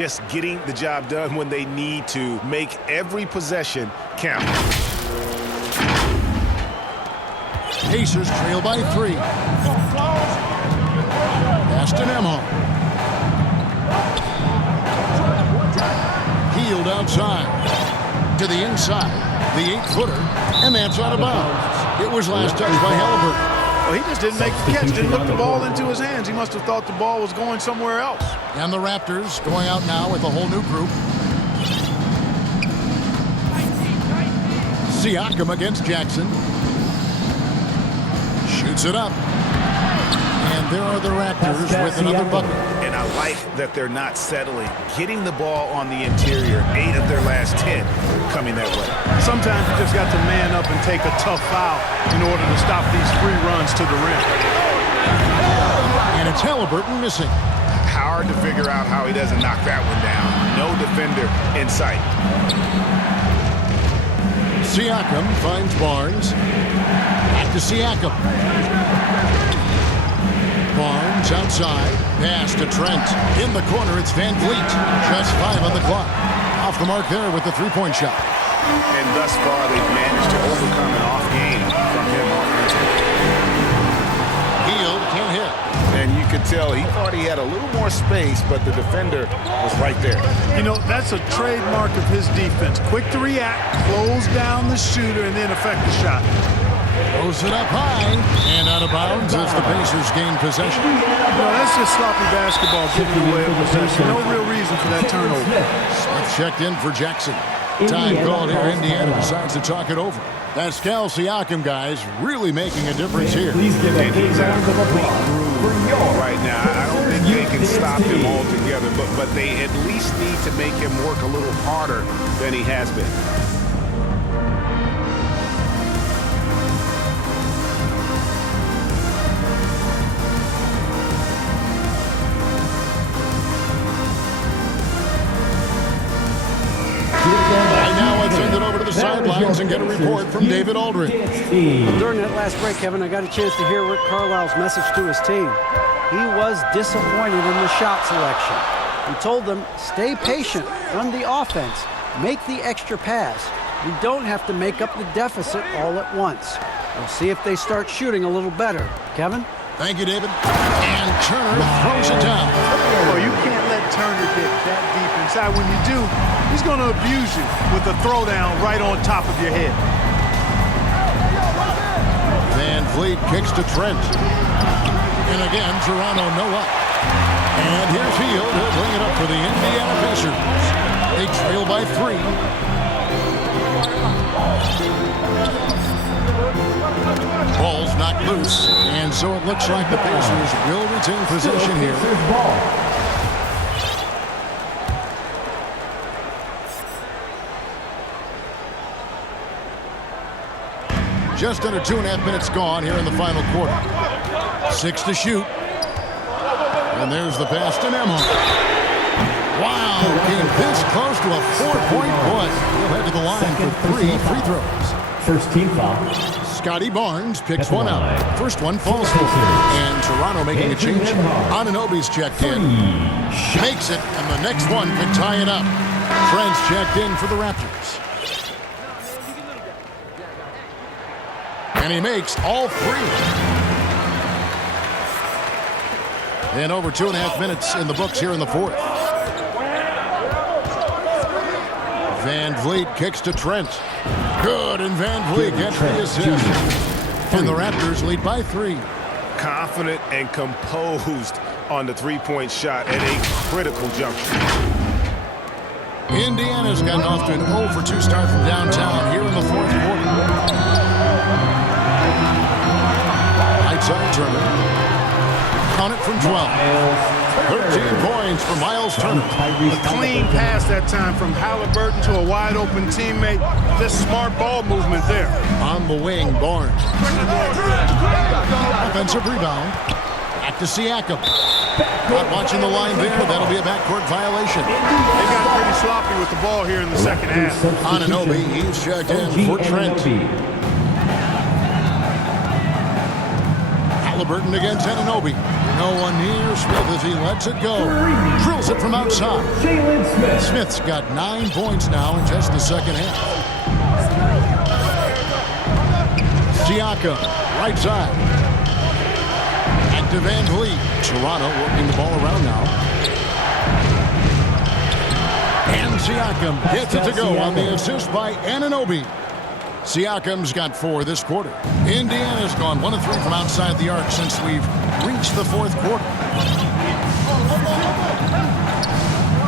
Just getting the job done when they need to. Make every possession count. Pacers trail by 3. Aston Emma. Healed outside. To the inside. The 8-footer. And that's out of bounds. It was last touched by Halliburton. Well, he just didn't make the catch. Didn't look the ball into his hands. He must have thought the ball was going somewhere else. And the Raptors going out now with a whole new group. Siakam against Jackson. Shoots it up. And there are the Raptors with another bucket. And I like that they're not settling. Getting the ball on the interior, 8 of their last 10 coming that way. Sometimes you just got to man up and take a tough foul in order to stop these free runs to the rim. And it's Halliburton missing. Hard to figure out how he doesn't knock that one down. No defender in sight. Siakam finds Barnes. Back to Siakam. Barnes outside. Pass to Trent. In the corner, it's Van Vliet. Just 5 on the clock. Off the mark there with the three-point shot. And thus far, they've managed to overcome an off game from him offensively. Hield can't hit. And you could tell he thought he had a little more space, but the defender was right there. You know, that's a trademark of his defense. Quick to react, close down the shooter, and then affect the shot. Throws it up high and out of bounds as the Pacers gain possession. No, that's just sloppy basketball getting away with possession. No real reason for that turnover. Smith checked in for Jackson. Time called here. Indiana decides to talk it over. Pascal Siakam, guys, really making a difference here. Please give a And he's in a complete for groove your right now. I don't think they can stop him altogether, but they at least need to make him work a little harder than he has been. And now let's send it over to the sidelines and get a report from David Aldridge. During that last break, Kevin, I got a chance to hear Rick Carlisle's message to his team. He was disappointed in the shot selection. He told them, stay patient, run the offense, make the extra pass. We don't have to make up the deficit all at once. We'll see if they start shooting a little better. Kevin? Thank you, David. And Turner throws it down. Oh, you can't let Turner get that deep inside. When you do, he's going to abuse you with a throwdown right on top of your head. Van Vliet kicks to Trent. And again, Toronto no up. And here's Hield. He'll bring it up for the Indiana Pacers. They trail by 3. Ball's knocked loose. And so it looks like the Pacers will retain possession here. Just under 2.5 minutes gone here in the final quarter. 6 to shoot. And there's the pass to Nemo. Wow, came this close to a 4-point play. He'll head to the line for 3 free throws. First team foul. Scotty Barnes picks one out. First one falls for. And Toronto making a change. Anunoby's checked in. Makes it, and the next one can tie it up. Trent's checked in for the Raptors. And he makes all 3. And over 2.5 minutes in the books here in the fourth. Van Vliet kicks to Trent. Good, and Van Vliet gets the assist. And the Raptors lead by 3. Confident and composed on the three-point shot at a critical juncture. Indiana's gotten off to an 0 for 2 start from downtown here in the fourth quarter. Outside Turner. On it from 12. 13 points for Miles Turner. A clean pass that time from Halliburton to a wide-open teammate. Just smart ball movement there. On the wing, Barnes. Offensive rebound. Back to Siakam. Not watching the line there. That'll be a backcourt violation. They got pretty sloppy with the ball here in the second half. Anunoby, he's checked in for Trent. Halliburton against Anunoby. No one near Smith as he lets it go. Drills it from outside. Smith's got 9 points now in just the second half. Siakam, right side. Back to Van Vliet. Toronto working the ball around now. And Siakam gets it to go on the assist by Anunoby. Siakam's got 4 this quarter. Indiana's gone 1 of 3 from outside the arc since we've reached the fourth quarter.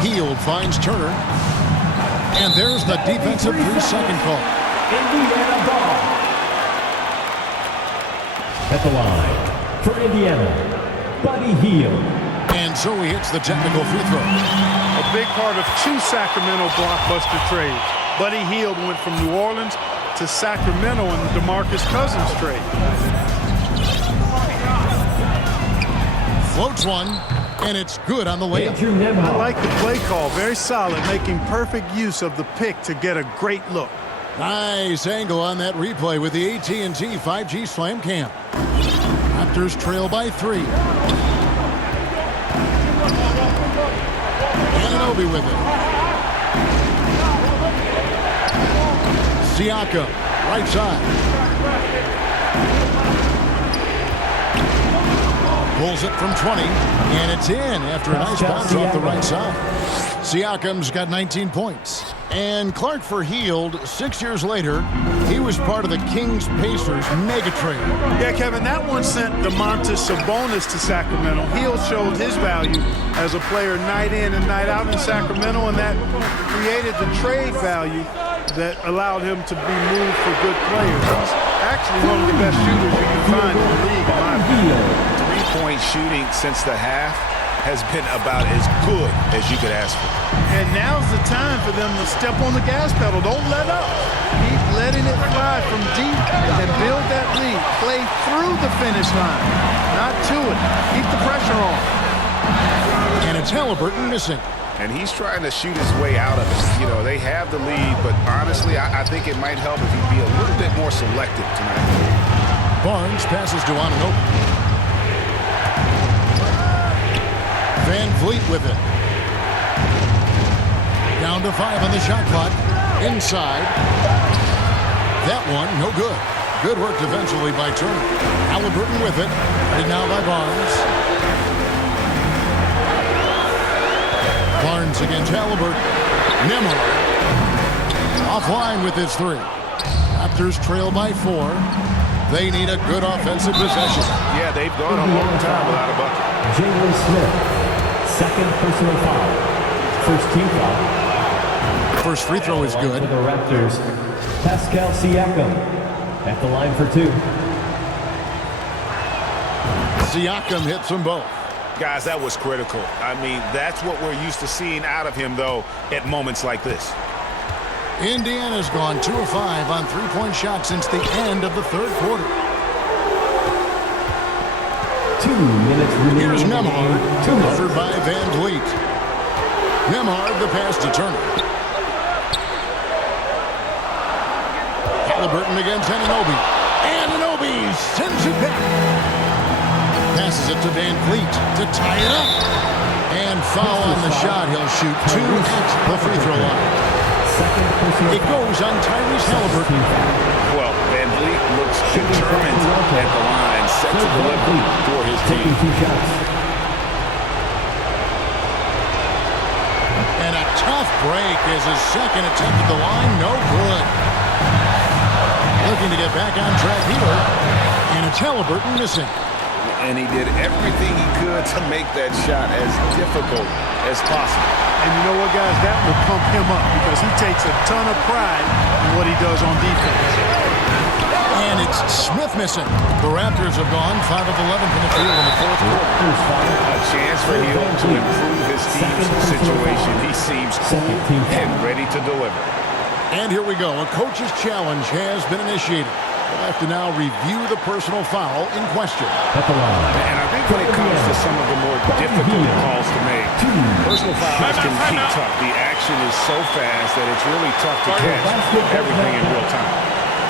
Hield finds Turner. And there's the defensive 3-second call. Indiana ball. At the line for Indiana, Buddy Hield. And so he hits the technical free throw. A big part of 2 Sacramento blockbuster trades. Buddy Hield went from New Orleans to Sacramento in the DeMarcus Cousins trade. Floats one, and it's good on the layup. I like the play call. Very solid, making perfect use of the pick to get a great look. Nice angle on that replay with the AT&T 5G Slam Cam. Raptors trail by 3. Anunoby with it. Siakam, right side. Pulls it from 20, and it's in after a nice bounce off the right side. Siakam's got 19 points. And Clark for Hield, 6 years later, he was part of the Kings Pacers mega trade. Yeah, Kevin, that one sent Domantas Sabonis to Sacramento. Hield showed his value as a player night in and night out in Sacramento, and that created the trade value that allowed him to be moved for good players. He's actually one of the best shooters you can find in the league, in my opinion. 3-point shooting since the half has been about as good as you could ask for. And now's the time for them to step on the gas pedal. Don't let up. Keep letting it fly from deep and build that lead. Play through the finish line, not to it. Keep the pressure on. And it's Halliburton missing. And he's trying to shoot his way out of it. You know, they have the lead, but honestly, I think it might help if he'd be a little bit more selective tonight. Barnes passes to Anunoby. Van Vliet with it. Down to 5 on the shot clock. Inside. That one, no good. Good work defensively by Turner. Halliburton with it. Right now by Barnes. Barnes against Halliburton. Nembhard. Offline with his 3. Raptors trail by 4. They need a good offensive possession. Yeah, they've gone a long time without a bucket. Jalen Smith. Second personal foul. First team foul. First free throw is good. For the Raptors, Pascal Siakam at the line for 2. Siakam hits them both. Guys, that was critical. I mean, that's what we're used to seeing out of him, though, at moments like this. Indiana's gone 2 of 5 on 3-point shots since the end of the third quarter. 2 minutes remaining. Here's Nembhard, covered by Van Vliet. Nembhard, the pass to Turner. Halliburton against Anunoby. Anunoby sends it back. Passes it to Van Vliet to tie it up. And foul on the shot. He'll shoot 2 at the free throw line. It goes on Tyrese Halliburton. Well, Van Vliet looks determined at the line, set to deliver for his team. And a tough break is his second attempt at the line. No good. Looking to get back on track here. And it's Halliburton missing. And he did everything he could to make that shot as difficult as possible. And you know what, guys? That will pump him up because he takes a ton of pride in what he does on defense. And it's Smith missing. The Raptors have gone 5 of 11 from the field in the fourth quarter. A chance for him to improve his team's situation. He seems cool and ready to deliver. And here we go. A coach's challenge has been initiated. We'll have to now review the personal foul in question. And I think when it comes to some of the more difficult calls to make, personal fouls can be tough. The action is so fast that it's really tough to catch everything in real time.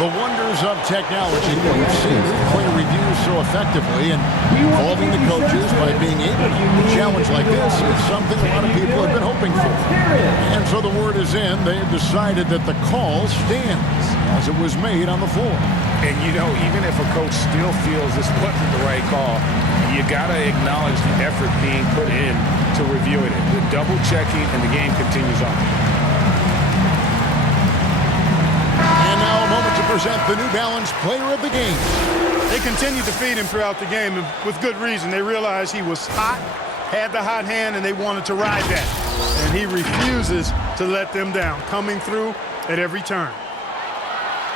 The wonders of technology. We've seen replay reviews so effectively, and involving the coaches by being able to challenge like this is something a lot of people have been hoping for. And so the word is in. They have decided that the call stands as it was made on the floor. And, you know, even if a coach still feels this wasn't the right call, you got to acknowledge the effort being put in to reviewing it. The double-checking, and the game continues on. And now a moment to present the New Balance Player of the Game. They continued to feed him throughout the game, and with good reason. They realized he was hot, had the hot hand, and they wanted to ride that. And he refuses to let them down, coming through at every turn.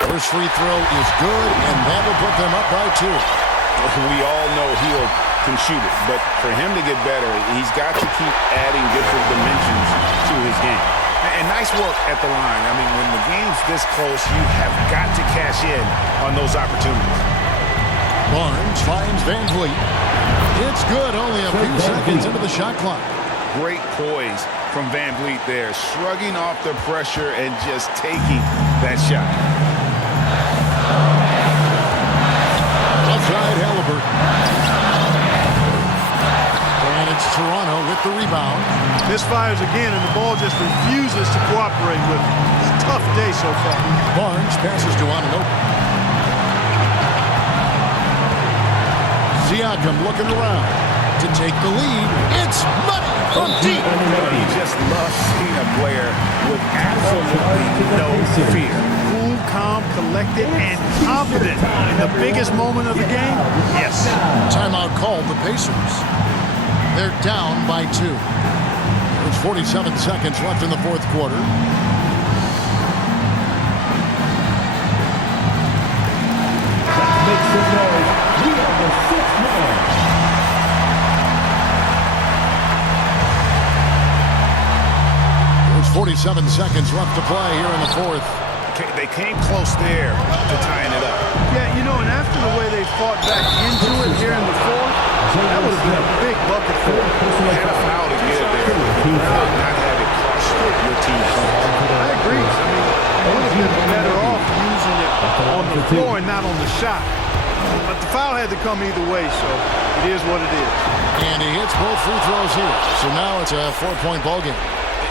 First free throw is good, and that will put them up by 2. We all know Hield can shoot it, but for him to get better, he's got to keep adding different dimensions to his game. And nice work at the line. I mean, when the game's this close, you have got to cash in on those opportunities. Barnes finds Van Vliet. It's good, only a few seconds into the shot clock. Great poise from Van Vliet there, shrugging off the pressure and just taking that shot. Outside Halliburton. And it's Toronto with the rebound. Misfires again, and the ball just refuses to cooperate with him. It's a tough day so far. Barnes passes to Ananobi. Siakam looking around to take the lead. It's money from deep. You just love seeing a player with absolutely no fear. Cool, calm, collected, and confident in the biggest moment of the game. Yes. Timeout called the Pacers. They're down by 2. There's 47 seconds left in the fourth quarter. Make some noise. We have the 6th man. There's 47 seconds left to play here in the fourth. They came close there to tying it up. Yeah, you know, and after the way they fought back into it here in the fourth, that would have been a big bucket for them. Had a foul to give there. Not have it crush your team. I agree. I mean, they would have been better off using it on the floor and not on the shot. But the foul had to come either way, so it is what it is. And he hits both free throws here. So now it's a 4-point ball game.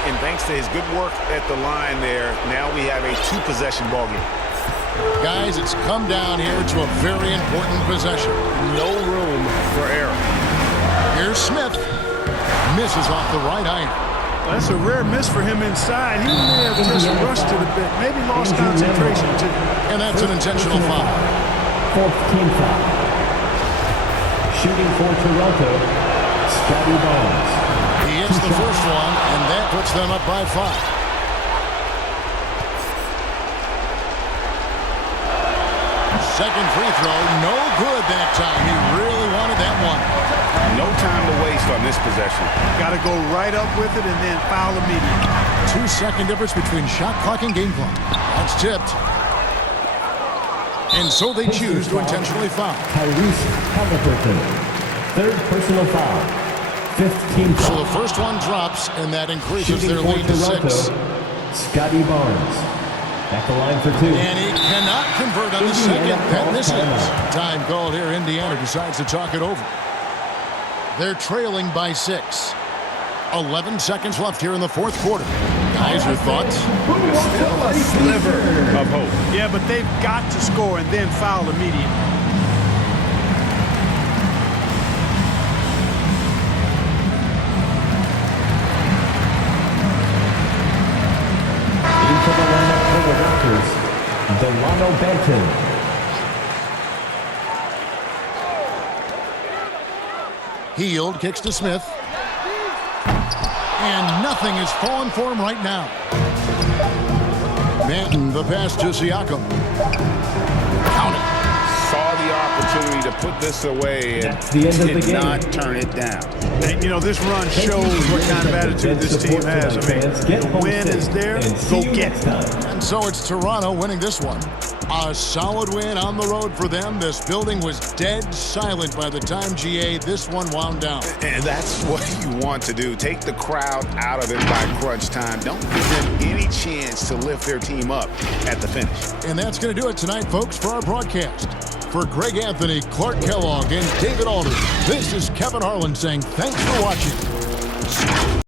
And thanks to his good work at the line there, now we have a 2-possession ball game. Guys, it's come down here to a very important possession. No room for error. Here's Smith. Misses off the right iron. That's a rare miss for him inside. He may have just rushed it a bit, maybe lost concentration too. And that's an intentional foul. 4th team foul. Shooting for Toronto, Scotty Barnes. He hits the first one, and that puts them up by 5. Second free throw, no good that time. He really wanted that one. No time to waste on this possession. Got to go right up with it and then foul immediately. 2-second difference between shot clock and game clock. That's tipped. And so they choose to intentionally foul. Tyrese Halliburton. 3rd personal foul. 5th team foul. So the first one drops, and that increases Shooting their for lead to Toronto, 6. Scotty Barnes. At the line for 2. And he cannot convert on the second. That misses. Time called here. Indiana decides to talk it over. They're trailing by 6. 11 seconds left here in the fourth quarter. Guys, your thoughts? Still a sliver of hope. Yeah, but they've got to score and then foul immediately. Into the lineup for the Raptors, Delano Banton. Hield kicks to Smith. And nothing is falling for him right now. Banton, the pass to Siakam. Count it. Saw the opportunity to put this away and That's the end of the did game. not turn it down. And, you know, this run shows what kind of attitude this team has. I mean, the win is there, go get it. And so it's Toronto winning this one. A solid win on the road for them. This building was dead silent by the time, GA, this one wound down. And that's what you want to do. Take the crowd out of it by crunch time. Don't give them any chance to lift their team up at the finish. And that's going to do it tonight, folks, for our broadcast. For Greg Anthony, Clark Kellogg, and David Aldridge, this is Kevin Harlan saying thanks for watching.